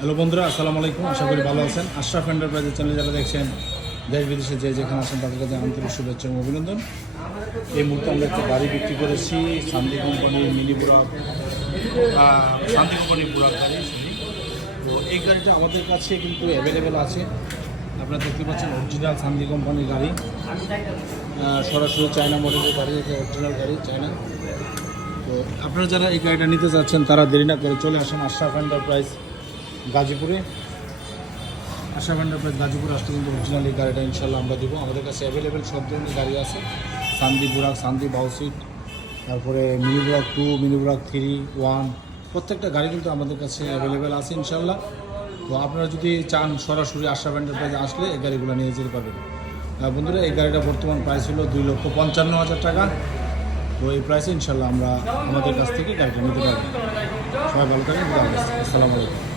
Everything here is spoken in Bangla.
হ্যালো বন্ধুরা, আসসালামু আলাইকুম। আশা করি ভালো আছেন। আশরাফ এন্টারপ্রাইজের চ্যানেলে যারা দেখছেন, দেশ বিদেশে যেখানে আছেন তাদের কাছে আন্তরিক শুভেচ্ছা এবং অভিনন্দন। এই মুহূর্তে আমরা একটা গাড়ি বিক্রি করেছি, শান্তি কোম্পানির মিনি বুরাক, শান্তি কোম্পানির বুরাক গাড়ি। তো এই গাড়িটা আমাদের কাছে কিন্তু অ্যাভেলেবেল আছে। আপনারা দেখতে পাচ্ছেন অরিজিনাল শান্তি কোম্পানির গাড়ি, সরাসরি চায়না মডেলের গাড়ি, এটা অরিজিনাল গাড়ি চায়না। তো আপনারা যারা এই গাড়িটা নিতে চাচ্ছেন তারা দেরি না করে চলে আসেন আশরাফ এন্টারপ্রাইজ গাজীপুরে। আশরাফ এন্টারপ্রাইজ গাজীপুরে আসতে কিন্তু অরিজিনাল এই গাড়িটা ইনশাল্লাহ আমরা দেবো। আমাদের কাছে অ্যাভেলেবেল সব ধরনের গাড়ি আছে, শান্তি বুরাক, শান্তি বাউসিট, তারপরে মিনি বুরাক 2, মিনি বুরাক 3, 1, প্রত্যেকটা গাড়ি কিন্তু আমাদের কাছে অ্যাভেলেবেল আছে ইনশাল্লাহ। তো আপনারা যদি চান সরাসরি আশরাফ এন্টারপ্রাইজে আসলে এই গাড়িগুলো নিয়ে যেতে পারবেন। বন্ধুরা, এই গাড়িটা বর্তমান প্রাইস হলো 2,55,000 টাকা। তো এই প্রাইসে ইনশাল্লাহ আমরা আমাদের কাছ থেকে গাড়িটা নিতে পারবেন। সবাই ভালো থাকেন। আসসালামু আলাইকুম।